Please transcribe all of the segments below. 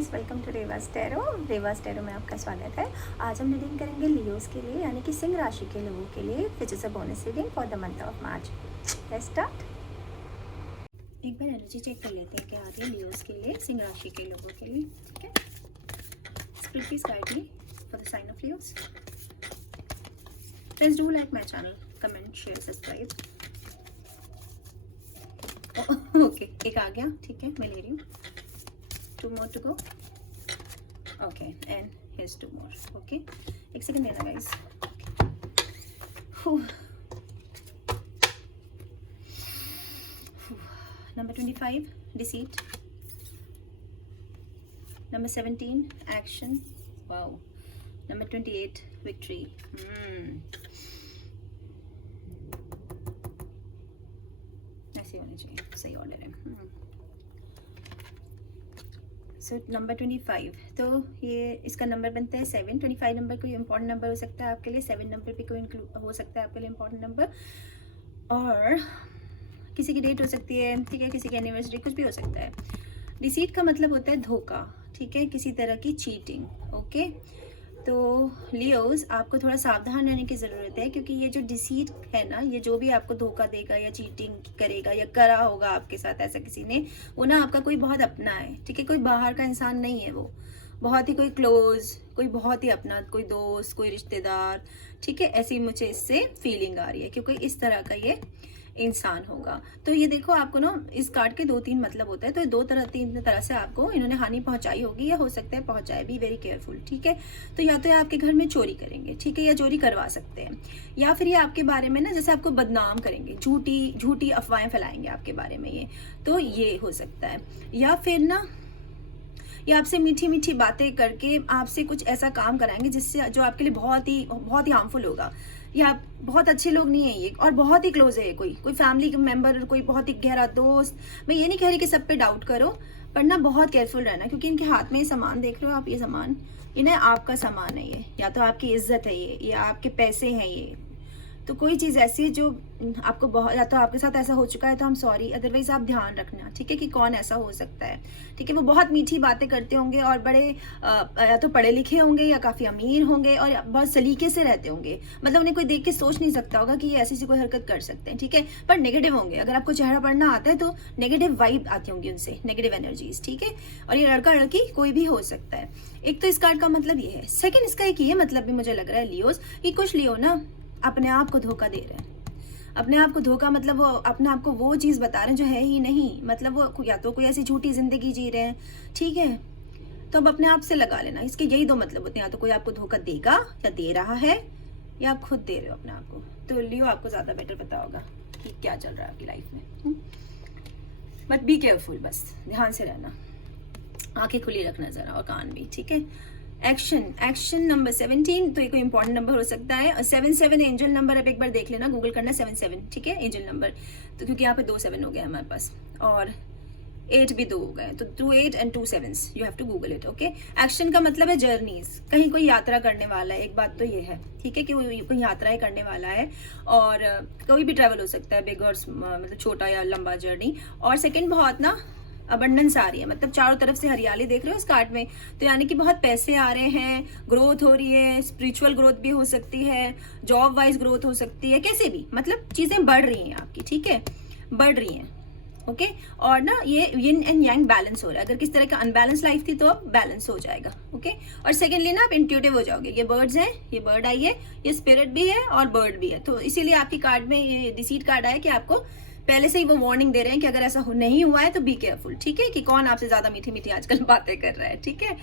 Guys, welcome to Reva's tarot. Reva's tarot में आपका स्वागत है। आज हम रीडिंग करेंगे लियोस के लिए, यानी कि सिंह राशि के लोगों के लिए, which is a bonus reading for the month of March. Let's start. एक बार एनर्जी चेक कर लेते हैं क्या आ रही है लियोस के लिए, सिंह राशि के लोगों के लिए। ठीक है, spirit please guide me for the sign of Leos. Please do like my channel, comment, share, subscribe. Okay, एक आ गया, ठीक है, मैं ले रही हूँ। 2 more to go. Okay, and here's 2 more. Okay, एक सेकंड देना guys. Number 25, deceit. Number 17, action. Wow. Number 28, victory. ऐसे होने चाहिए, सही ऑर्डर है। सो नंबर 25, तो ये इसका नंबर बनता है 7। 25 नंबर कोई इंपॉर्टेंट नंबर हो सकता है आपके लिए, 7 नंबर भी कोई हो सकता है आपके लिए इंपॉर्टेंट नंबर, और किसी की डेट हो सकती है, ठीक है, किसी की एनिवर्सरी, कुछ भी हो सकता है। डिसीट का मतलब होता है धोखा, ठीक है, किसी तरह की चीटिंग। ओके, तो लियोस, आपको थोड़ा सावधान रहने की ज़रूरत है, क्योंकि ये जो डिसीट है ना, ये जो भी आपको धोखा देगा या चीटिंग करेगा या करा होगा आपके साथ ऐसा किसी ने, वो ना आपका कोई बहुत अपना है, ठीक है, कोई बाहर का इंसान नहीं है, वो बहुत ही कोई क्लोज, कोई बहुत ही अपना, कोई दोस्त, कोई रिश्तेदार, ठीक है, ऐसी मुझे इससे फीलिंग आ रही है, क्योंकि इस तरह का ये इंसान होगा। तो ये देखो, आपको ना इस कार्ड के 2-3 मतलब होता है, तो 3 तरह से आपको इन्होंने हानि पहुंचाई होगी, या हो सकता है पहुंचाए भी। वेरी केयरफुल, ठीक है। तो या तो ये आपके घर में चोरी करेंगे, ठीक है, या चोरी करवा सकते हैं, या फिर ये आपके बारे में ना जैसे आपको बदनाम करेंगे, झूठी अफवाहें फैलाएंगे आपके बारे में, ये तो ये हो सकता है। या फिर ना ये आपसे मीठी मीठी बातें करके आपसे कुछ ऐसा काम कराएंगे जिससे जो आपके लिए बहुत ही हार्मफुल होगा। या आप बहुत अच्छे लोग नहीं है ये, और बहुत ही क्लोज है, कोई फैमिली मेंबर, कोई बहुत ही गहरा दोस्त। मैं ये नहीं कह रही कि सब पे डाउट करो, पर ना बहुत केयरफुल रहना, क्योंकि इनके हाथ में ये सामान देख रहे हो आप, ये सामान इन्हें आपका सामान है ये, या तो आपकी इज्जत है ये आपके पैसे हैं ये। तो कोई चीज़ ऐसी है जो आपको बहुत, या तो आपके साथ ऐसा हो चुका है तो हम सॉरी, अदरवाइज आप ध्यान रखना, ठीक है, कि कौन ऐसा हो सकता है। ठीक है, वो बहुत मीठी बातें करते होंगे, और बड़े या तो पढ़े लिखे होंगे, या काफ़ी अमीर होंगे, और बहुत सलीके से रहते होंगे, मतलब उन्हें कोई देख के सोच नहीं सकता होगा कि ये ऐसी कोई हरकत कर सकते हैं, ठीक है, पर नेगेटिव होंगे। अगर आपको चेहरा पढ़ना आता है तो नेगेटिव वाइब आती होंगी उनसे, नेगेटिव एनर्जीज, ठीक है, और ये लड़का लड़की कोई भी हो सकता है। एक तो इस कार्ड का मतलब ये है। सेकेंड, इसका एक ये मतलब भी मुझे लग रहा है लियोस, कि कुछ लियो ना अपने आप को धोखा दे रहे हैं। अपने आप को धोखा मतलब वो अपने आप को वो चीज़ बता रहे हैं जो है ही नहीं, मतलब वो या तो कोई ऐसी झूठी जिंदगी जी रहे हैं, ठीक है, तो अब अपने आप से लगा लेना। इसके यही 2 मतलब होते हैं, या तो कोई आपको धोखा देगा या दे रहा है, या आप खुद दे रहे हो अपने आप को। तो लियो, आपको ज़्यादा बेटर पता होगा कि क्या चल रहा है आपकी लाइफ में, बट बी केयरफुल, बस ध्यान से रहना, आंखें खुली रखना ज़रा, और कान भी, ठीक है। एक्शन नंबर 17, तो ये कोई इंपॉर्टेंट नंबर हो सकता है। और 77 एंजल नंबर, अब एक बार देख लेना, गूगल करना 77, ठीक है, एंजल नंबर, तो क्योंकि यहाँ पे 2 7 हो गए हमारे पास, और 8 भी 2 हो गए, तो 2 8 and 2 7, you have to Google it. Okay, action का मतलब है जर्नीज, कहीं कोई यात्रा करने वाला है, एक बात तो ये है, ठीक है, कि वो कोई यात्राएं करने वाला है, और कोई भी ट्रैवल हो सकता है, बिग और मतलब छोटा या लंबा जर्नी। और सेकेंड, बहुत ना अबंडेंस आ रही है, मतलब चारों तरफ से हरियाली देख रहे हो इस कार्ड में, तो यानी कि बहुत पैसे आ रहे हैं, ग्रोथ हो रही है, स्पिरिचुअल ग्रोथ भी हो सकती है, जॉब वाइज ग्रोथ हो सकती है, कैसे भी, मतलब चीज़ें बढ़ रही हैं आपकी, ठीक है, बढ़ रही हैं। ओके, और ना ये यिन एंड यांग बैलेंस हो रहा है। अगर किस तरह का अनबैलेंस लाइफ थी तो अब बैलेंस हो जाएगा। ओके, और सेकेंडली ना आप इंट्यूटिव हो जाओगे। ये बर्ड्स हैं, ये बर्ड आई है, ये स्पिरिट भी है और बर्ड भी है, तो इसीलिए आपकी कार्ड में ये डिसीट कार्ड आया कि आपको पहले से ही वो वार्निंग दे रहे हैं कि अगर ऐसा नहीं हुआ है तो बी केयरफुल, ठीक है, कि कौन आपसे ज्यादा मीठी मीठी आजकल बातें कर रहा है, ठीक है।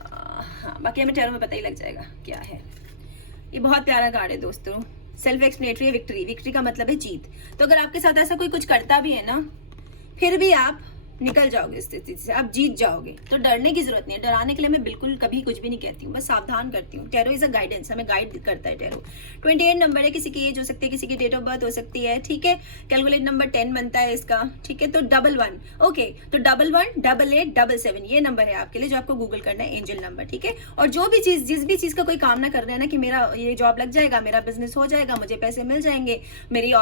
हाँ, बाकी हमें टैरो में पता ही लग जाएगा क्या है। ये बहुत प्यारा कार्ड है दोस्तों, सेल्फ एक्सप्लेनेटरी है। विक्ट्री का मतलब है जीत। तो अगर आपके साथ ऐसा कोई कुछ करता भी है ना, फिर भी आप निकल जाओगे इस स्थिति से, आप जीत जाओगे, तो डरने की जरूरत नहीं है। डराने के लिए मैं बिल्कुल कभी कुछ भी नहीं कहती हूँ, बस सावधान करती हूँ। टैरो इज अ गाइडेंस, हमें गाइड करता है टैरो। 28 नंबर है, किसी की एज हो सकती है, किसी की डेट ऑफ बर्थ हो सकती है, ठीक है। कैलकुलेट नंबर 10 बनता है इसका, ठीक है, तो 11, ओके, तो 11 88 77 ये नंबर है आपके लिए, जो आपको गूगल करना है, एंजल नंबर, ठीक है। और जो भी चीज, जिस भी चीज का कोई कामना कर रहे हैं ना, कि मेरा ये जॉब लग जाएगा, मेरा बिजनेस हो जाएगा, मुझे पैसे मिल जाएंगे, मेरी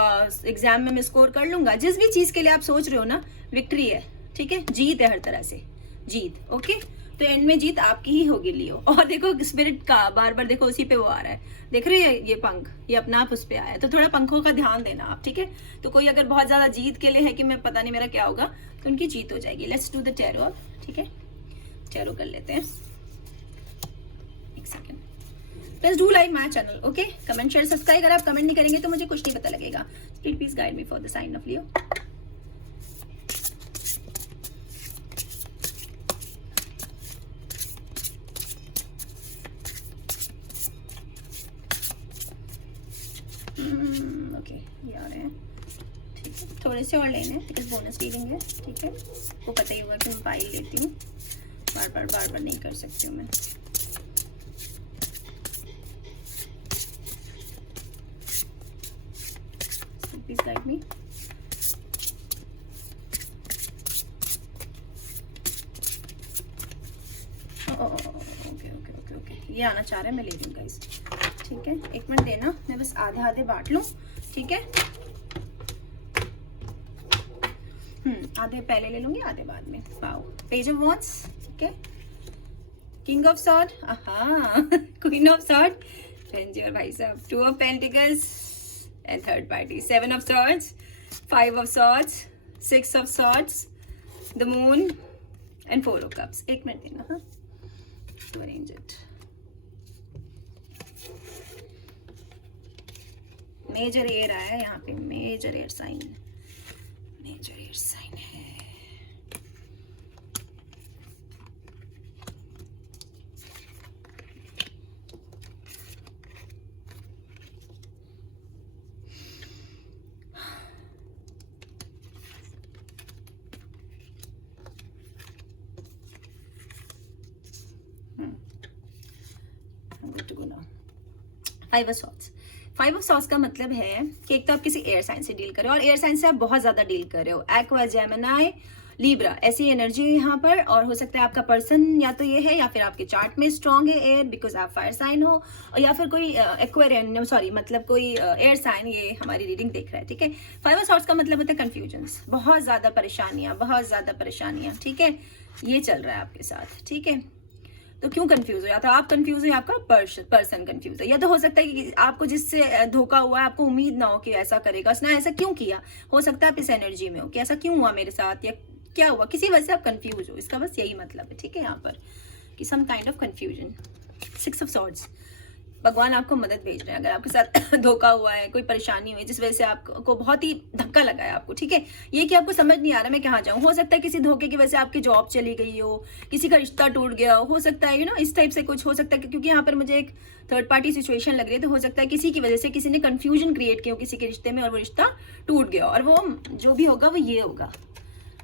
एग्जाम में मैं स्कोर कर लूंगा, जिस भी चीज के लिए आप सोच रहे हो ना, विक्ट्री है, ठीक है, जीत है हर तरह से, जीत। ओके, तो एंड में जीत आपकी ही होगी लियो। और देखो स्पिरिट का बार बार देखो उसी पे वो आ रहा है, देख रहे हैं ये पंख, ये अपना आप उस पे आया है, तो थोड़ा पंखों का ध्यान देना आप, ठीक है। तो कोई अगर बहुत ज्यादा जीत के लिए है कि मैं पता नहीं मेरा क्या होगा, तो उनकी जीत हो जाएगी। लेट्स डू द टैरो अब, ठीक है, टैरो कर लेते हैं। एक second, please do like my channel, okay, comment share subscribe. अगर आप कमेंट नहीं करेंगे तो मुझे कुछ नहीं पता लगेगा। Please guide me for the sign of Leo. Okay, ये आ रहे हैं, ठीक है, थोड़े से और लेने हैं बिकॉज बोनस रीडिंग है, ठीक है। वो पता ही होगा कि मैं पाइल लेती हूँ, बार बार नहीं कर सकती हूँ मैं। Please guide me. Okay okay okay okay, ये आना चाह रहा है, मैं ले रही हूँ गाइस, ठीक है। एक मिनट देना, मैं बस आधे आधे बांट लूँ, ठीक है। आधे पहले ले लूंगी, आधे बाद में। वाओ, पेज ऑफ वॉन्ड्स, ठीक है, king of sword, queen of sword, और भाई साहब 2 of pentacles and third party, 7 of swords, 5 of swords, 6 of swords, the moon and 4 of cups. एक मिनट देना, हाँ, to arrange it. Major air आया है यहाँ पे, major air sign, major air sign है। Good to go now. 5 of swords. 5 of swords का मतलब है कि एक तो आप किसी एयर साइन से डील कर रहे हो, और एयर साइन से आप बहुत ज्यादा डील कर रहे हो। एक्वा, जेमिनी, लीब्रा, ऐसी एनर्जी है यहाँ पर। और हो सकता है आपका पर्सन या तो ये है, या फिर आपके चार्ट में स्ट्रांग है एयर बिकॉज आप फायर साइन हो, और या फिर कोई एक्वेरियन, सॉरी मतलब कोई एयर साइन ये हमारी रीडिंग देख रहा है, ठीक है। 5 ऑफ सॉर्ड्स का मतलब होता है कंफ्यूजन्स, बहुत ज्यादा परेशानियां, ठीक है, ये चल रहा है आपके साथ, ठीक है। तो क्यों कंफ्यूज हो, या तो आप कंफ्यूज हो या आपका पर्सन कंफ्यूज है, या तो हो सकता है कि आपको जिससे धोखा हुआ है आपको उम्मीद ना हो कि ऐसा करेगा, उसने ऐसा क्यों किया। हो सकता है आप इस एनर्जी में हो कि ऐसा क्यों हुआ मेरे साथ, या क्या हुआ, किसी वजह से आप कंफ्यूज हो, इसका बस यही मतलब है, ठीक है। यहाँ पर कि some kind of confusion. 6 of swords, भगवान आपको मदद भेज रहे हैं। अगर आपके साथ धोखा हुआ है, कोई परेशानी हुई जिस वजह से आपको बहुत ही धक्का लगा है आपको, ठीक है, ये कि आपको समझ नहीं आ रहा मैं कहाँ जाऊँ। हो सकता है किसी धोखे की वजह से आपकी जॉब चली गई हो, किसी का रिश्ता टूट गया हो सकता है, इस टाइप से कुछ हो सकता है। क्योंकि यहाँ पर मुझे एक थर्ड पार्टी सिचुएशन लग रही है, तो हो सकता है किसी की वजह से किसी ने कंफ्यूजन क्रिएट किया हो किसी के रिश्ते में, और वो रिश्ता टूट गया, और वो जो भी होगा वो ये होगा,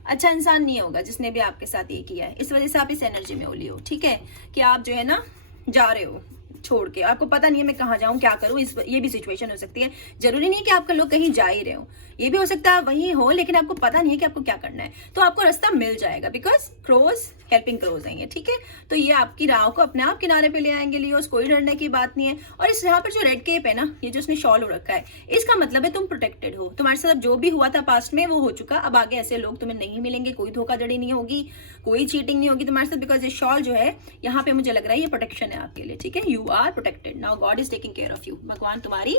अच्छा इंसान नहीं होगा जिसने भी आपके साथ ये किया है। इस वजह से आप इस एनर्जी में उली हो, ठीक है, कि आप जो है ना जा रहे हो छोड़ के, आपको पता नहीं है मैं कहाँ जाऊँ, क्या करूँ। ये भी सिचुएशन हो सकती है। जरूरी नहीं कि आपका लोग कहीं जा ही रहे हो, ये भी हो सकता है वहीं हो, लेकिन आपको पता नहीं है कि आपको क्या करना है। तो आपको रास्ता मिल जाएगा बिकॉज क्रोज हेल्पिंग क्रोज है ये, ठीक है। तो ये आपकी राह को अपने आप किनारे पे ले आएंगे लियोस, कोई डरने की बात नहीं है। और इस यहाँ पर जो रेड केप है ना, ये जो उसने शॉल हो रखा है, इसका मतलब है तुम प्रोटेक्टेड हो। तुम्हारे साथ जो भी हुआ था पास्ट में वो हो चुका, अब आगे ऐसे लोग तुम्हें नहीं मिलेंगे, कोई धोखाधड़ी नहीं होगी, कोई चीटिंग नहीं होगी तुम्हारे साथ, बिकॉज ये शॉल जो है यहाँ पे मुझे लग रहा है ये प्रोटेक्शन है आपके लिए, ठीक है। You are protected now, God is taking care of you. भगवान तुम्हारी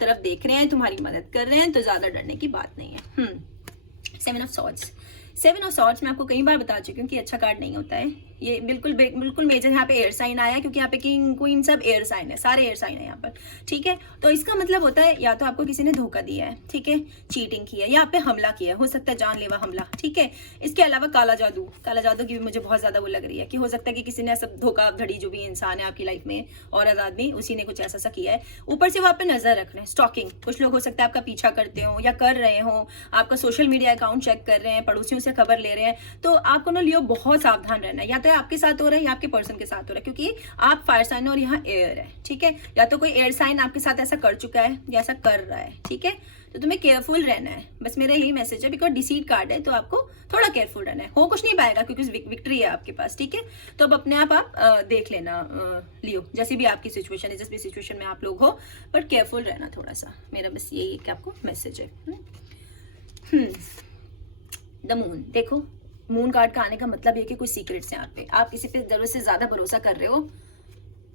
तरफ देख रहे हैं, तुम्हारी मदद कर रहे हैं, तो ज्यादा डरने की बात नहीं है। 7 ऑफ सॉर्ड्स, 7 ऑफ सॉर्ड्स मैं आपको कई बार बता चुकी हूँ कि अच्छा कार्ड नहीं होता है ये, बिल्कुल मेजर यहाँ पे एयर साइन आया है, क्योंकि यहाँ पे किंग क्वीन सब एयर साइन है, सारे एयर साइन है यहाँ पर, ठीक है। तो इसका मतलब होता है या तो आपको किसी ने धोखा दिया है, ठीक है, चीटिंग की है, या आप पे हमला किया है, हो सकता है जानलेवा हमला, ठीक है। इसके अलावा काला जादू की भी मुझे बहुत ज्यादा वो लग रही है कि हो सकता है कि किसी ने ऐसा धोखाधड़ी, जो भी इंसान है आपकी लाइफ में और आदमी, उसी ने कुछ ऐसा किया है। ऊपर से वो आप पे नजर रख रहे हैं, स्टॉकिंग, कुछ लोग हो सकता है आपका पीछा करते हो या कर रहे हो, आपका सोशल मीडिया अकाउंट चेक कर रहे हैं, पड़ोसियों से खबर ले रहे हैं। तो आपको ना लियो बहुत सावधान रहना है, या तो आपके साथ हो रहा है या आपके पर्सन के साथ हो रहा है, क्योंकि आप फायर साइन और यहाँ एयर है, ठीक है। या तो कोई एयर साइन आपके साथ ऐसा कर चुका है या ऐसा कर रहा है, ठीक है। तो तुम्हें केयरफुल रहना है, बस मेरा यही मैसेज है, बिकॉज डिसीट कार्ड है तो आपको थोड़ा केयरफुल रहना है। हो कुछ नहीं पाएगा क्योंकि विक्ट्री है आपके पास, ठीक है। तो अब अपने आप देख लेना लियो, जैसी भी आपकी सिचुएशन है, जिस भी सिचुएशन में आप लोग हो, बट केयरफुल रहना थोड़ा सा, मेरा बस यही है कि आपको मैसेज है। द मून देखो, मून कार्ड का आने का मतलब ये कि कुछ सीक्रेट्स हैं आप पे, आप किसी पे जरूरत से ज्यादा भरोसा कर रहे हो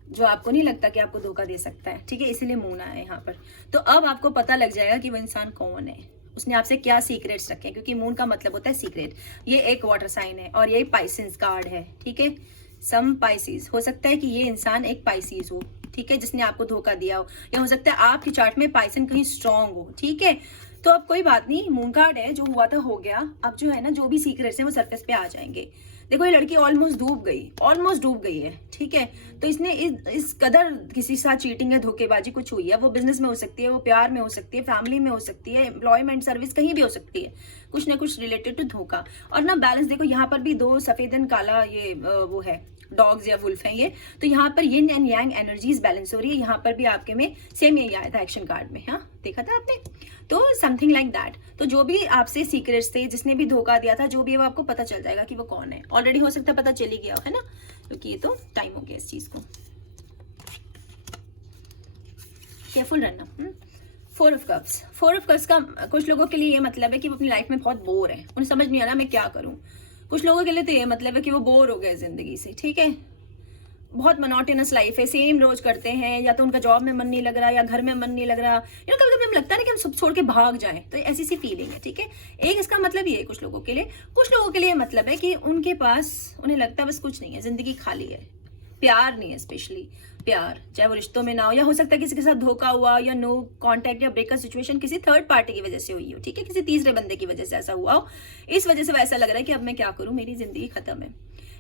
जो आपको नहीं लगता कि आपको धोखा दे सकता है, ठीक है, इसीलिए मून आया है यहाँ पर। तो अब आपको पता लग जाएगा कि वो इंसान कौन है, उसने आपसे क्या सीक्रेट्स रखे हैं, क्योंकि मून का मतलब होता है सीक्रेट। ये एक वाटर साइन है और ये पाइसेस कार्ड है, ठीक है, सम पाइसेस। हो सकता है कि ये इंसान एक पाइसेस हो, ठीक है, जिसने आपको धोखा दिया हो, या हो सकता है आपकी चार्ट में पाइसन कहीं स्ट्रांग हो, ठीक है। तो अब कोई बात नहीं, मून कार्ड है, जो हुआ था हो गया। अब जो है ना, जो भी सीक्रेट्स हैं वो सरफेस पे आ जाएंगे। देखो ये लड़की ऑलमोस्ट डूब गई है, ठीक है। तो इसने इस कदर किसी के साथ चीटिंग है, धोखेबाजी कुछ हुई है, वो बिजनेस में हो सकती है, वो प्यार में हो सकती है, फैमिली में हो सकती है, एम्प्लॉयमेंट सर्विस कहीं भी हो सकती है, कुछ ना कुछ रिलेटेड टू धोखा। और ना बैलेंस देखो, यहाँ पर भी 2 सफेद एंड काला ये वो है, डॉग्स या वुल्फ है ये। तो यहाँ पर yin and yang energies balance हो रही है। यहाँ पर भी आपके में सेम यही आया था एक्शन कार्ड में, हाँ देखा था आपने, तो समथिंग लाइक दैट। तो जो भी आपसे सीक्रेट्स थे, जिसने भी धोखा दिया था, जो भी है वो आपको पता चल जाएगा कि वो कौन है। ऑलरेडी हो सकता है पता चल ही गया है ना, क्योंकि ये तो टाइम हो गया इस चीज को। केयरफुल रहना। 4 ऑफ कप्स, 4 ऑफ कप्स का कुछ लोगों के लिए ये मतलब है कि वो अपनी लाइफ में बहुत बोर है, उन्हें समझ नहीं आ रहा मैं क्या करूं। कुछ लोगों के लिए तो ये मतलब है कि वो बोर हो गए जिंदगी से, ठीक है, बहुत मोनोटोनस लाइफ है, सेम रोज करते हैं, या तो उनका जॉब में मन नहीं लग रहा, या घर में मन नहीं लग रहा, कभी कभी हमें लगता है कि हम सब छोड़ के भाग जाएं, तो ऐसी सी फीलिंग है, ठीक है। एक इसका मतलब ये है कुछ लोगों के लिए। कुछ लोगों के लिए मतलब है कि उनके पास, उन्हें लगता है बस कुछ नहीं है, जिंदगी खाली है, प्यार नहीं है, स्पेशली प्यार, चाहे वो रिश्तों में ना हो, या हो सकता है किसी के साथ धोखा हुआ, या नो कांटेक्ट या ब्रेकअप सिचुएशन किसी थर्ड पार्टी की वजह से हुई हो, ठीक है, किसी तीसरे बंदे की वजह से ऐसा हुआ हो। इस वजह से वैसा लग रहा है कि अब मैं क्या करूं, मेरी जिंदगी खत्म है।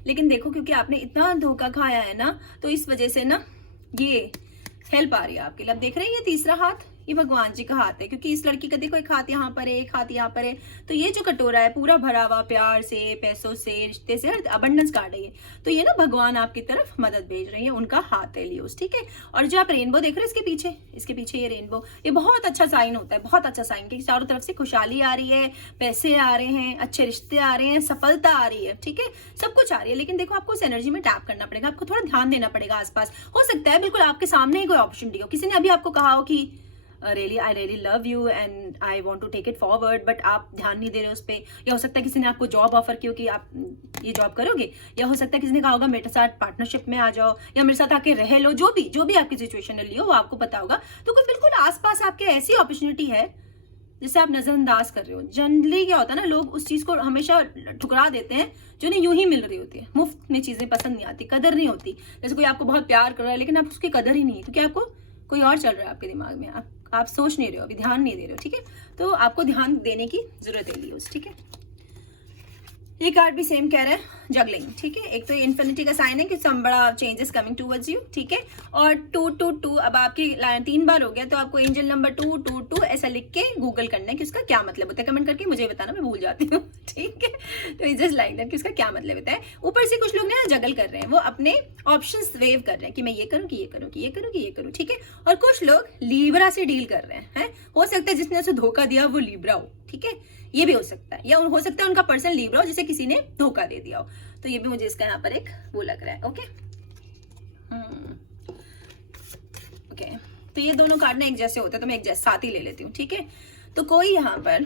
लेकिन देखो, क्योंकि आपने इतना धोखा खाया है ना, तो इस वजह से ना ये हेल्प आ रही है आपके लिए। अब देख रहे हैं ये तीसरा हाथ, ये भगवान जी का हाथ है, क्योंकि इस लड़की का देखो एक हाथ यहाँ पर है, एक हाथ यहाँ पर है। तो ये जो कटोरा है पूरा भरा हुआ प्यार से, पैसों से, रिश्ते से, अबंडेंस कार्ड है ये। तो ये ना भगवान आपकी तरफ मदद भेज रही है, उनका हाथ है लियोस, ठीक है। और जो आप रेनबो देख रहे हैं इसके पीछे ये रेनबो, ये बहुत अच्छा साइन होता है, बहुत अच्छा साइन, कि चारों तरफ से खुशहाली आ रही है, पैसे आ रहे हैं, अच्छे रिश्ते आ रहे हैं, सफलता आ रही है, ठीक है, सब कुछ आ रही है। लेकिन देखो आपको उस एनर्जी में टैप करना पड़ेगा, आपको थोड़ा ध्यान देना पड़ेगा आसपास। हो सकता है बिल्कुल आपके सामने ही कोई अपॉर्चुनिटी हो, किसी ने अभी आपको कहा हो कि really I really love you and I want to take it forward, but आप ध्यान नहीं दे रहे उस पर। या हो सकता है किसी ने आपको जॉब ऑफर की हो कि आप ये जॉब करोगे, या हो सकता है किसी ने कहा होगा मेरे साथ पार्टनरशिप में आ जाओ, या मेरे साथ आके रह लो, जो भी आपकी सिचुएशन है लियो, वो आपको पता होगा। तो कोई बिल्कुल आसपास आपके ऐसी अपॉर्चुनिटी है जिसे आप नजरअंदाज कर रहे हो। जनरली क्या होता है ना, लोग उस चीज को हमेशा ठुकरा देते हैं जो नहीं यूं ही मिल रही होती है, मुफ्त में चीजें पसंद नहीं आती, कदर नहीं होती। जैसे कोई आपको बहुत प्यार कर रहा है, लेकिन आप उसकी कदर ही नहीं है, क्योंकि आपको कोई और चल रहा है आपके दिमाग में, आप सोच नहीं रहे हो, अभी ध्यान नहीं दे रहे हो, ठीक है। तो आपको ध्यान देने की जरूरत है लियोस, ठीक है। ये कार्ड भी सेम कह रहा है जगलिंग, ठीक है। एक तो ये इन्फिनिटी का साइन है कि सम बड़ा चेंजेस कमिंग टूवर्ड्स यू, ठीक है। और 222 अब आपकी 3 बार हो गया, तो आपको एंजल नंबर 222 ऐसा लिख के गूगल करना है कि उसका क्या मतलब होता है। कमेंट करके मुझे बताना, मैं भूल जाती हूँ, ठीक है। तो जस्ट लाइक दैट कि उसका क्या मतलब होता है। ऊपर से कुछ लोग ना जगल कर रहे हैं, वो अपने ऑप्शंस वेव कर रहे हैं कि मैं ये करूँ कि ये करूँ कि ये करूँ कि ये करूँ, ठीक है। और कुछ लोग लीब्रा से डील कर रहे हैं, हो सकता है जिसने उसे धोखा दिया वो लीब्रा हो, ठीक है, ये भी हो सकता है, या हो सकता है उनका पर्सन लीब्रा हो जिसे किसी ने धोखा दे दिया हो। तो ये भी मुझे इसका यहाँ पर एक वो लग रहा है, ओके ओके। तो ये दोनों कार्ड ना एक जैसे होते हैं, तो मैं एक जैसे साथ ही ले लेती हूँ, ठीक है। तो कोई यहाँ पर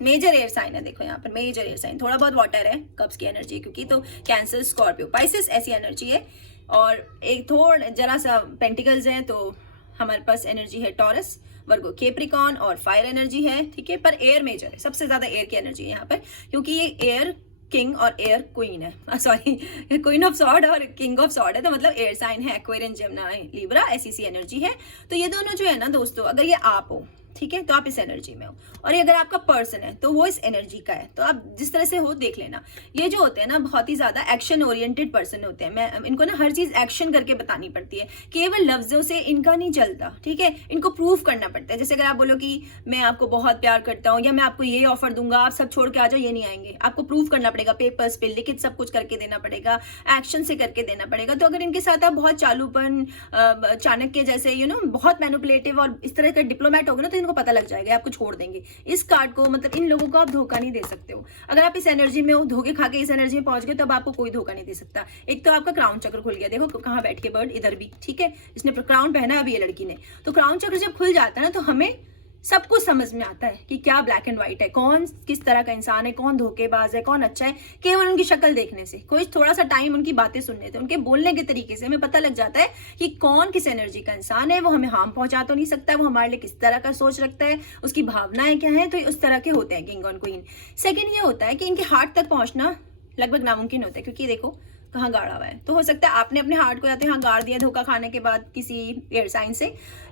मेजर एयर साइन है, देखो यहाँ पर मेजर एयर साइन, थोड़ा बहुत वाटर है, कप्स की एनर्जी, क्योंकि तो कैंसर, स्कॉर्पियो, पाइसेस ऐसी एनर्जी है। और एक थोड़ा जरा सा पेंटिकल्स है, तो हमारे पास एनर्जी है टॉरस, वर्गो, कैप्रिकॉर्न और फायर एनर्जी है, ठीक है। पर एयर मेजर है, सबसे ज्यादा एयर की एनर्जी है यहाँ पर, क्योंकि ये एयर किंग और एयर क्वीन है, सॉरी क्वीन ऑफ सॉर्ड और किंग ऑफ सॉर्ड है, तो मतलब एयर साइन है, एक्वेरियन, जेमिनी, लिब्रा, ऐसी सी एनर्जी है। तो ये दोनों जो है ना दोस्तों, अगर ये आप हो, ठीक है, तो आप इस एनर्जी में हो, और ये अगर आपका पर्सन है तो वो इस एनर्जी का है। तो आप जिस तरह से हो देख लेना। ये जो होते हैं ना बहुत ही ज्यादा एक्शन ओरिएंटेड पर्सन होते हैं, मैं इनको ना हर चीज एक्शन करके बतानी पड़ती है, केवल लफ्जों से इनका नहीं चलता, ठीक है, इनको प्रूव करना पड़ता है। जैसे अगर आप बोलो कि मैं आपको बहुत प्यार करता हूँ, या मैं आपको ये ऑफर दूंगा, आप सब छोड़ के आ जाओ, ये नहीं आएंगे, आपको प्रूव करना पड़ेगा, पेपर्स पे लिखित सब कुछ करके देना पड़ेगा, एक्शन से करके देना पड़ेगा। तो अगर इनके साथ आप बहुत चालूपन, चाणक्य जैसे बहुत मैनिपुलेटिव और इस तरह का डिप्लोमेट होगे ना, तो इनको पता लग जाएगा, आपको छोड़ देंगे। इस कार्ड को मतलब इन लोगों को आप धोखा नहीं दे सकते हो। अगर आप इस एनर्जी में हो, धोखे खा के इस एनर्जी में पहुंच गए, तो अब आपको कोई धोखा नहीं दे सकता। एक तो आपका क्राउन चक्र खुल गया, देखो कहाँ बैठ के बर्ड, इधर भी, ठीक है, इसने क्राउन पहना है अभी ये लड़की ने। तो क्राउन चक्र जब खुल जाता है ना, तो हमें सब कुछ समझ में आता है कि क्या ब्लैक एंड व्हाइट है, कौन किस तरह का इंसान है, कौन धोखेबाज है, कौन अच्छा है, केवल उनकी शक्ल देखने से। कोई थोड़ा सा टाइम उनकी बातें सुनने से, उनके बोलने के तरीके से हमें पता लग जाता है कि कौन किस एनर्जी का इंसान है। वो हमें हार्म पहुंचा तो नहीं सकता, वो हमारे लिए किस तरह का सोच रखता है, उसकी भावनाएं क्या है। तो उस तरह के होते हैं किंग और क्वीन। सेकेंड ये होता है कि इनके हार्ट तक पहुंचना लगभग नामुमकिन होता है, क्योंकि देखो कहाँ गाड़ा हुआ है। तो हो सकता है आपने अपने हार्ट को जाते यहाँ गाड़ दिया धोखा खाने के बाद किसी एयर साइन से,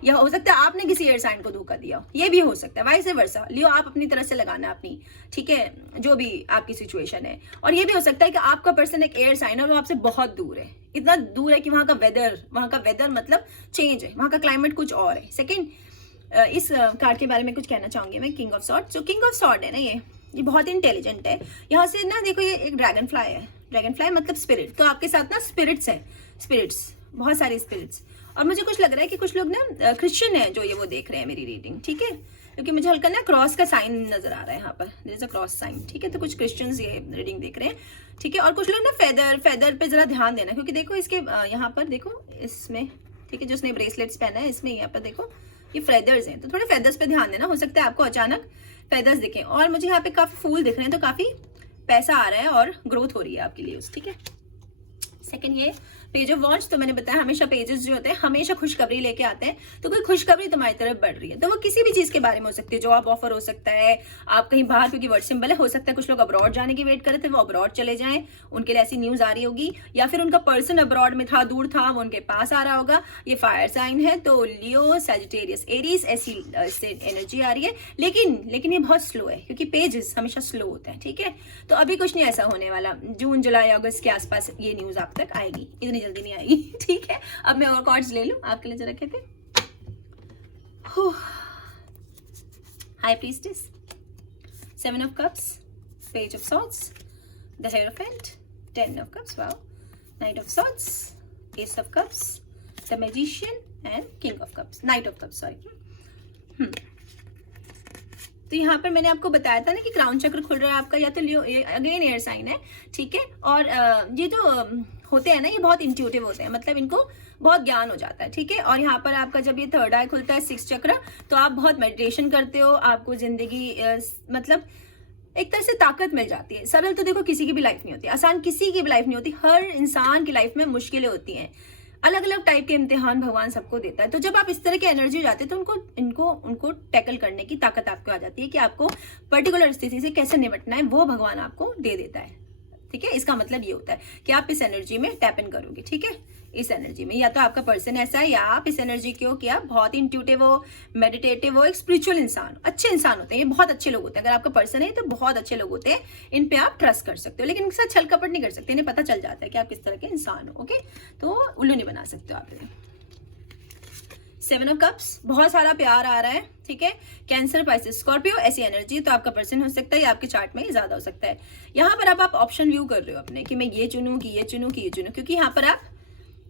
या हो सकता है आपने किसी एयर साइन को धोखा दिया, ये भी हो सकता है। वाइस वर्सा लियो, आप अपनी तरह से लगाना अपनी, ठीक है, जो भी आपकी सिचुएशन है। और ये भी हो सकता है कि आपका पर्सन एक एयर साइन है और वो आपसे बहुत दूर है, इतना दूर है कि वहाँ का वेदर मतलब चेंज है, वहाँ का क्लाइमेट कुछ और है। सेकेंड, इस कार्ड के बारे में कुछ कहना चाहूंगी मैं, किंग ऑफ सॉर्ड। जो किंग ऑफ सॉर्ड है ना, ये बहुत इंटेलिजेंट है। यहाँ से ना देखो, ये एक ड्रैगन फ्लाई है। ड्रैगन फ्लाई मतलब स्पिरिट। तो आपके साथ ना स्पिरिट्स हैं, स्पिरिट्स, बहुत सारे स्पिरिट्स। और मुझे कुछ लग रहा है कि कुछ लोग ना क्रिश्चियन है जो ये वो देख रहे हैं मेरी रीडिंग, ठीक है, क्योंकि मुझे हल्का ना क्रॉस का साइन नजर आ रहा है यहाँ पर, there is a cross sign, ठीक है। तो कुछ क्रिश्चियंस ये रीडिंग देख रहे हैं, ठीक है। और कुछ लोग ना फेदर पे जरा ध्यान देना, क्योंकि देखो इसके यहाँ पर देखो इसमें, ठीक है, जो उसने ब्रेसलेट्स पहना है इसमें यहाँ पर देखो ये फेदर्स हैं। तो थोड़े फेदर्स पे ध्यान देना, हो सकता है आपको अचानक फेदर्स दिखें। और मुझे यहाँ पे काफी फूल दिख रहे हैं, तो काफी पैसा आ रहा है और ग्रोथ हो रही है आपके लिए, ठीक है। सेकंड, ये पेज ऑफ वॉन्ड्स। तो मैंने बताया हमेशा पेजेस जो होते हैं हमेशा खुशखबरी लेके आते हैं। तो कोई खुशखबरी तुम्हारी तरफ बढ़ रही है, तो वो किसी भी चीज के बारे में हो सकती है। जॉब ऑफर हो सकता है, आप कहीं बाहर, क्योंकि वर्ड सिंबल है, हो सकता है कुछ लोग अब्रॉड जाने की वेट कर रहे थे, वो अब्रॉड चले जाएं, उनके लिए ऐसी न्यूज आ रही होगी। या फिर उनका पर्सन अब्रॉड में था, दूर था, वो उनके पास आ रहा होगा। ये फायर साइन है, तो लियो, सैजिटेरियस, एरीज, ऐसी एनर्जी आ रही है। लेकिन ये बहुत स्लो है, क्योंकि पेजेस हमेशा स्लो होते हैं, ठीक है। तो अभी कुछ नहीं ऐसा होने वाला, जून जुलाई अगस्त के आसपास ये न्यूज आप तक आएगी, इतनी जल्दी नहीं आएगी, ठीक है। अब मैं और कार्ड्स ले लूं आपके लिए जो रखे थे। High priestess, 7 of cups, page of swords, the hierophant, 10 of cups, wow, night of swords, S of cups, the magician and king of cups, night of cups, sorry. तो यहाँ पर मैंने आपको बताया था ना कि क्राउन चक्र खुल रहा है आपका, या तो लियो, अगेन एयर साइन है, ठीक है। और ये जो होते हैं ना, ये बहुत इंट्यूटिव होते हैं, मतलब इनको बहुत ज्ञान हो जाता है, ठीक है। और यहाँ पर आपका जब ये थर्ड आई खुलता है, 6 चक्र, तो आप बहुत मेडिटेशन करते हो, आपको जिंदगी मतलब एक तरह से ताकत मिल जाती है। सरल तो देखो किसी की भी लाइफ नहीं होती, आसान किसी की भी लाइफ नहीं होती, हर इंसान की लाइफ में मुश्किलें होती हैं, अलग अलग टाइप के इम्तिहान भगवान सबको देता है। तो जब आप इस तरह की एनर्जी हो जाते हैं, तो उनको टैकल करने की ताकत आपको आ जाती है कि आपको पर्टिकुलर स्थिति से कैसे निपटना है, वो भगवान आपको दे देता है, ठीक है। इसका मतलब ये होता है कि आप इस एनर्जी में टैप इन करोगे, ठीक है। इस एनर्जी में या तो आपका पर्सन ऐसा है, या आप इस एनर्जी के हो कि आप बहुत इंट्यूटिव हो, मेडिटेटिव हो, एक स्पिरिचुअल इंसान, अच्छे इंसान होते हैं, ये बहुत अच्छे लोग होते हैं। अगर आपका पर्सन है तो बहुत अच्छे लोग होते हैं, इन पे आप ट्रस्ट कर सकते हो, लेकिन इनके साथ छल कपट नहीं कर सकते, इन्हें पता चल जाता है कि आप किस तरह के इंसान हो, ओके। तो उल्लू नहीं बना सकते हो आप इन्हें। 7 ऑफ कप्स, बहुत सारा प्यार आ रहा है, ठीक है। कैंसर, पाइसेस, स्कॉर्पियो, ऐसी एनर्जी। तो आपका पर्सन हो सकता है या आपके चार्ट में ज्यादा हो सकता है। यहाँ पर आप ऑप्शन व्यू कर रहे हो अपने, कि मैं ये चुनूं कि ये चुनूं कि ये चुनूं, क्योंकि यहाँ पर आप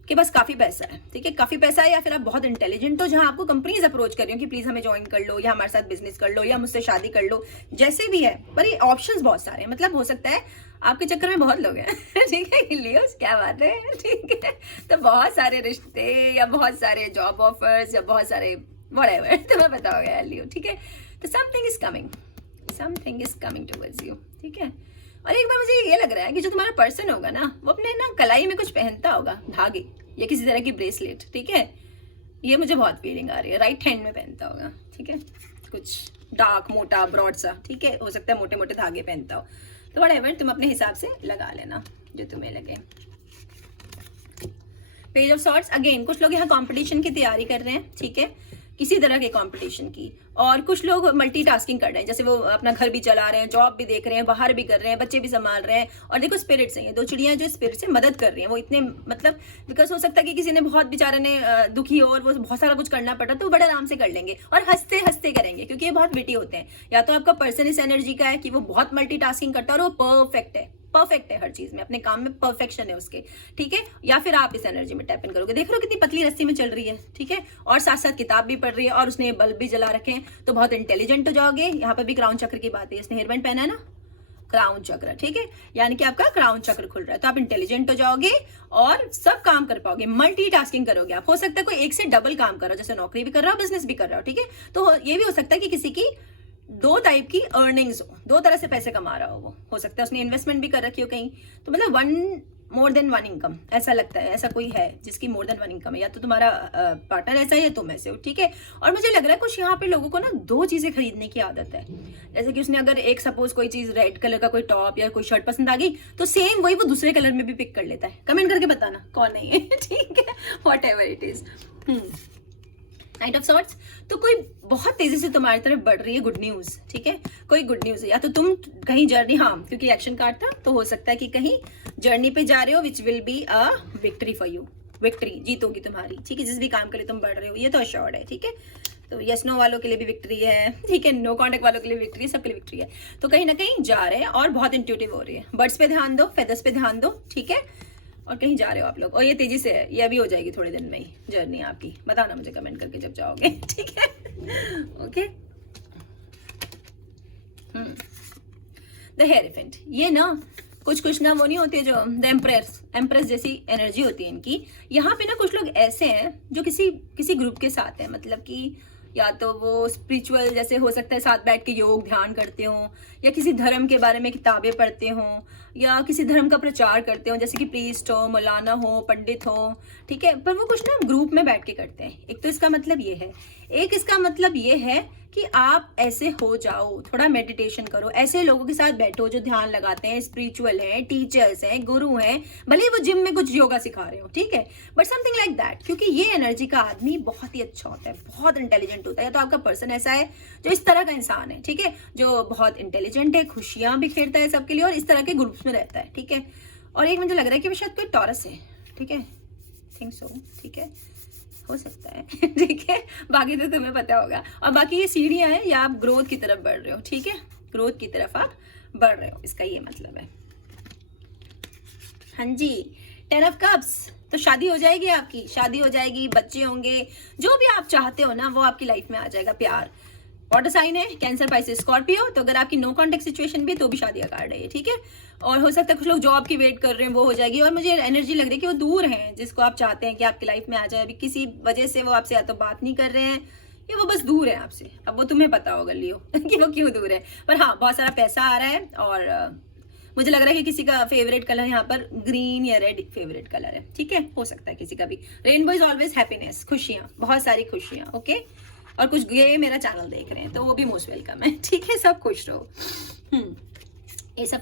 के पास काफी पैसा है, ठीक है, काफी पैसा है, या फिर आप बहुत इंटेलिजेंट हो, जहां आपको कंपनीज अप्रोच कर रही हो कि प्लीज हमें ज्वाइन कर लो, या हमारे साथ बिजनेस कर लो, या मुझसे शादी कर लो, जैसे भी है। पर ये ऑप्शंस बहुत सारे हैं, मतलब हो सकता है आपके चक्कर में बहुत लोग हैं, ठीक है, लियो, क्या बात है, ठीक है। तो बहुत सारे रिश्ते, या बहुत सारे जॉब ऑफर्स, या बहुत सारे व्हाटएवर, तुम्हें पता होगा यार लियो, ठीक है। तो something is coming towards you, ठीक है। और एक बार मुझे ये लग रहा है कि जो तुम्हारा पर्सन होगा ना, वो अपने ना कलाई में कुछ पहनता होगा, धागे या किसी तरह की ब्रेसलेट, ठीक है। ये मुझे बहुत फीलिंग आ रही है, राइट हैंड में पहनता होगा, ठीक है, कुछ डार्क, मोटा, ब्रॉड सा, ठीक है, हो सकता है मोटे मोटे धागे पहनता हो। तो व्हाटएवर, तुम अपने हिसाब से लगा लेना जो तुम्हें लगे। पेज ऑफ सॉर्ड्स, अगेन कुछ लोग यहाँ कंपटीशन की तैयारी कर रहे हैं, ठीक है, किसी तरह के कंपटीशन की। और कुछ लोग मल्टीटास्किंग कर रहे हैं, जैसे वो अपना घर भी चला रहे हैं, जॉब भी देख रहे हैं, बाहर भी कर रहे हैं, बच्चे भी संभाल रहे हैं। और देखो स्पिरिट्स हैं, ये 2 चिड़ियां जो स्पिरिट से मदद कर रही हैं, वो इतने मतलब, बिकॉज हो सकता है कि किसी ने बहुत बेचारे ने दुखी हो और वो बहुत सारा कुछ करना पड़ा, तो बड़े आराम से कर लेंगे और हंसते हंसते करेंगे, क्योंकि ये बहुत विटी होते हैं। या तो आपका पर्सन इस एनर्जी का है कि वो बहुत मल्टीटास्किंग करता है और वो परफेक्ट है हर चीज में, अपने काम में परफेक्शन है उसके, ठीक है। या फिर आप इस एनर्जी में टैप इन करोगे, देख लो कितनी पतली रस्सी में चल रही है, ठीक है, और साथ साथ किताब भी पढ़ रही है, और उसने बल्ब भी जला रखे हैं, तो बहुत इंटेलिजेंट हो जाओगे। यहाँ पर भी क्राउन चक्र की बात है, इसने हेयरबैंड पहना है ना, क्राउन चक्र, ठीक है, यानी कि आपका क्राउन चक्र खुल रहा है, तो आप इंटेलिजेंट हो जाओगे और सब काम कर पाओगे, मल्टीटास्किंग करोगे आप। हो सकता है कोई एक से डबल काम कर रहा हो, जैसे नौकरी भी कर रहा हो, बिजनेस भी कर रहा हो, ठीक है। तो ये भी हो सकता है कि किसी की दो टाइप की अर्निंग्स हो, दो तरह से पैसे कमा रहा हो, वो हो सकता है उसने इन्वेस्टमेंट भी कर रखी हो कहीं, तो मतलब one more than one income, ऐसा लगता है, ऐसा कोई है जिसकी मोर देन वन इनकम है, या तो तुम्हारा पार्टनर ऐसा है या तुम ऐसे हो, ठीक है। और मुझे लग रहा है कुछ यहाँ पे लोगों को ना दो चीजें खरीदने की आदत है, जैसे कि उसने अगर एक सपोज कोई चीज रेड कलर का कोई टॉप या कोई शर्ट पसंद आ गई, तो सेम वही वो दूसरे कलर में भी पिक कर लेता है। कमेंट करके बताना कौन है ये, ठीक है, whatever it is. Knight of sorts, तो कोई बहुत तेजी से तुम्हारी तरफ बढ़ रही है, गुड न्यूज, ठीक है, कोई गुड न्यूज है, या तो तुम कहीं जर्नी, हाँ क्योंकि एक्शन कार्ड था, तो हो सकता है कि कहीं जर्नी पे जा रहे हो, which will be a victory for you, victory जीत होगी तुम्हारी, ठीक है, जिस भी काम के लिए तुम बढ़ रहे हो, ये तो अश्योर्ड है, ठीक है। तो यस नो वालों के लिए भी विक्ट्री है, ठीक है, नो कॉन्टेक्ट वालों के लिए विक्ट्री है, सबके लिए विक्ट्री है। तो कहीं ना कहीं जा रहे हैं और बहुत इंट्यूटिव हो रही है, बर्ड्स पे ध्यान दो, फेदर्स पे ध्यान दो, ठीक है, और कहीं जा रहे हो आप लोग, और ये तेजी से है, ये अभी हो जाएगी थोड़े दिन में ही जर्नी आपकी, बताना मुझे कमेंट करके जब जाओगे, ठीक है, ओके। द हेरेफेंट, ये ना कुछ ना वो नहीं होती है जो द एम्प्रेस जैसी एनर्जी होती है इनकी। यहाँ पे ना कुछ लोग ऐसे हैं जो किसी ग्रुप के साथ हैं, मतलब कि या तो वो स्पिरिचुअल जैसे हो सकता है, साथ बैठ के योग ध्यान करते हो, या किसी धर्म के बारे में किताबें पढ़ते हो, या किसी धर्म का प्रचार करते हो, जैसे कि प्रीस्ट हो, मौलाना हो, पंडित हो, ठीक है, पर वो कुछ ना ग्रुप में बैठ के करते हैं। एक तो इसका मतलब ये है, एक इसका मतलब ये है कि आप ऐसे हो जाओ, थोड़ा मेडिटेशन करो, ऐसे लोगों के साथ बैठो जो ध्यान लगाते हैं, स्पिरिचुअल हैं, टीचर्स हैं, गुरु हैं, भले वो जिम में कुछ योगा सिखा रहे हो, ठीक है, बट समथिंग लाइक दैट, क्योंकि ये एनर्जी का आदमी बहुत ही अच्छा होता है, बहुत इंटेलिजेंट होता है, तो आपका पर्सन ऐसा है जो इस तरह का इंसान है, ठीक है, जो बहुत इंटेलिजेंट है, खुशियां बिखेरता है सबके लिए, और इस तरह के ग्रुप्स में रहता है, ठीक है। और एक मुझे लग रहा है कि वो शायद कोई टॉरस है, ठीक है, थिंक सो, ठीक है, हो सकता है, ठीक है, बाकी तो तुम्हें पता होगा। और बाकी ये सीढ़ियां हैं, या आप ग्रोथ की तरफ बढ़ रहे हो, ठीक है, ग्रोथ की तरफ आप बढ़ रहे हो, इसका ये मतलब है। हाँ जी, 10 ऑफ कप्स, तो शादी हो जाएगी आपकी, शादी हो जाएगी, बच्चे होंगे, जो भी आप चाहते हो ना वो आपकी लाइफ में आ जाएगा, प्यार। वाटर साइन है, कैंसर, पाइसेस, स्कॉर्पियो, तो अगर आपकी नो कॉन्टेक्ट सिचुएशन भी है तो भी शादी का कार्ड है ये, ठीक है। और हो सकता है कुछ लोग जॉब की वेट कर रहे हैं, वो हो जाएगी। और मुझे एनर्जी लग रही है कि वो दूर हैं, जिसको आप चाहते हैं कि आपकी लाइफ में आ जाए, अभी किसी वजह से वो आपसे या तो बात नहीं कर रहे हैं, या वो बस दूर है आपसे। अब वो तुम्हें पता होगा लियो कि वो क्यों दूर है, पर हाँ बहुत सारा पैसा आ रहा है। और मुझे लग रहा है कि किसी का फेवरेट कलर यहाँ पर ग्रीन या रेड फेवरेट कलर है, ठीक है, हो सकता है किसी का भी। रेनबो इज ऑलवेज हैप्पीनेस, खुशियाँ, बहुत सारी खुशियाँ, ओके। और कुछ ये मेरा चैनल देख रहे हैं तो वो भी मोस्ट वेलकम है, ठीक है, सब खुश रहो। S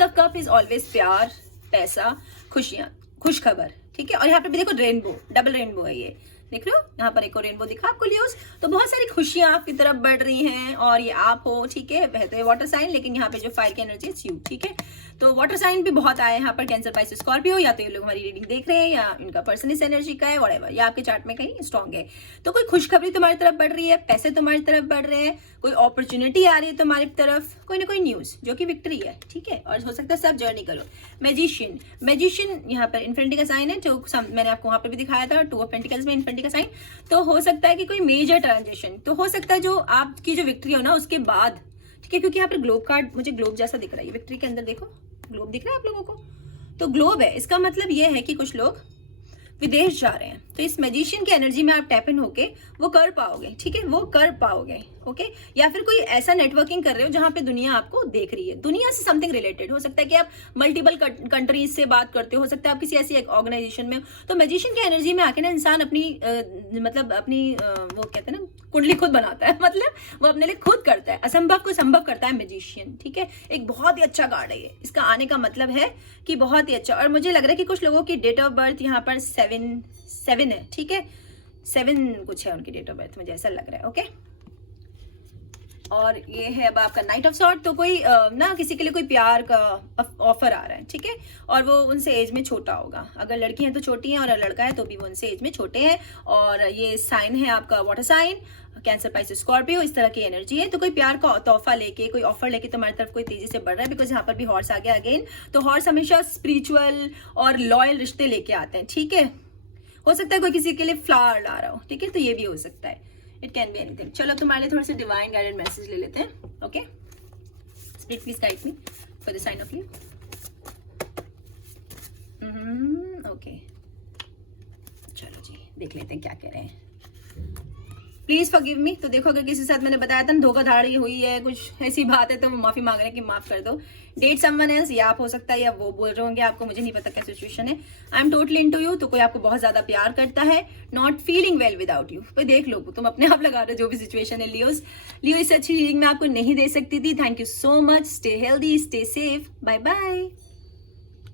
of cup is always प्यार, पैसा, खुशियाँ, खुश खबर, ठीक है। और यहाँ पे भी देखो रेनबो, डबल रेनबो है ये, देख रहे हो, यहाँ पर एक और रेनबो दिखा आपको लियोस। तो बहुत सारी खुशियां आपकी तरफ बढ़ रही हैं, और ये आप हो, ठीक है, बहते हैं वाटर साइन, लेकिन यहाँ पे जो फायर की एनर्जी है यू, ठीक है। तो वाटर साइन भी बहुत आए यहाँ पर, कैंसर, पाइसेस, स्कॉर्पियो, या तो ये लोग हमारी रीडिंग देख रहे हैं, या इनका पर्सन इस एनर्जी का है, व्हाटएवर, या आपके चार्ट में कहीं स्ट्रॉन्ग है। तो कोई खुशखबरी तुम्हारी तरफ बढ़ रही है, पैसे तुम्हारी तरफ बढ़ रहे हैं, कोई अपॉर्चुनिटी आ रही है तुम्हारी तरफ, कोई ना कोई न्यूज जो कि विक्ट्री है, ठीक है। और हो सकता है सब जर्नी करो। मैजिशियन यहाँ पर इन्फिनिटी का साइन है, जो मैंने आपको वहां पर भी दिखाया था, 2 ऑफ पेंटिकल्स में इन्फिनिटी का साइन। तो हो सकता है कि कोई मेजर ट्रांजेक्शन, तो हो सकता है जो आपकी जो विक्ट्री हो ना उसके बाद, ठीक है, क्योंकि यहाँ पर ग्लोब कार्ड मुझे ग्लोब जैसा दिख रहा है, विक्ट्री के अंदर देखो ग्लोब दिख रहा है आप लोगों को, तो ग्लोब है, इसका मतलब ये है कि कुछ लोग विदेश जा रहे हैं। तो इस मैजिशियन की एनर्जी में आप टैप इन होके वो कर पाओगे, ठीक है, वो कर पाओगे, ओके। या फिर कोई ऐसा नेटवर्किंग कर रहे हो जहां पे दुनिया आपको देख रही है, दुनिया से समथिंग रिलेटेड, हो सकता है कि आप मल्टीपल कंट्रीज से बात करते हो सकता है आप किसी ऐसी ऑर्गेनाइजेशन में। तो मैजिशियन की एनर्जी में आके ना इंसान अपनी मतलब अपनी वो कहते हैं ना कुंडली खुद बनाता है, मतलब वो अपने लिए खुद करता है, असंभव को संभव करता है मैजिशियन, ठीक है। एक बहुत ही अच्छा कार्ड है ये, इसका आने का मतलब है कि बहुत ही अच्छा। और मुझे लग रहा है कि कुछ लोगों की डेट ऑफ बर्थ यहाँ पर 7 है, ठीक है, 7 कुछ है उनकी डेट ऑफ बर्थ, मुझे ऐसा लग रहा है, ओके। और ये है अब आपका नाइट ऑफ सॉर्ट, तो कोई ना किसी के लिए कोई प्यार का ऑफर आ रहा है, ठीक है, और वो उनसे एज में छोटा होगा। अगर लड़की है तो छोटी है, और लड़का है तो भी वो उनसे एज में छोटे हैं। और ये साइन है आपका water sign, Cancer, Pisces, Scorpio, इस तरह की एनर्जी है। तो कोई प्यार का तोहफा लेके, कोई ऑफर लेके तुम्हारी तरफ कोई तेजी से बढ़ रहा है, बिकॉज यहाँ पर भी हॉर्स आ गया अगेन। तो हॉर्स हमेशा स्पिरिचुअल और लॉयल रिश्ते लेके आते हैं, ठीक है। हो सकता है कोई किसी के लिए फ्लावर ला रहा हो, ठीक है, तो ये भी हो सकता है, इट कैन बी एनीथिंग। चलो तुम्हारे लिए थोड़े से डिवाइन गाइडेड मैसेज ले लेते हैं, okay. Spirit please guide me, for the sign of you. Okay, चलो जी देख लेते हैं क्या कह रहे हैं। Please forgive me. तो देखो, अगर किसी के साथ मैंने बताया था ना धोखाधड़ी हुई है, कुछ ऐसी बात है, तो माफी मांग रहे हैं कि माफ कर दो। डेट समवन एल्स, या आप हो सकता है या वो बोल रहे होंगे आपको, मुझे नहीं पता क्या सिचुएशन है। I am totally into you, तो कोई आपको बहुत ज्यादा प्यार करता है। Not feeling well without you, तो देख लो तुम अपने आप लगा रहे हो जो भी सिचुएशन है। लियो इससे अच्छी रीडिंग मैं आपको नहीं दे सकती थी। Thank you so much. Stay healthy, stay safe, bye bye.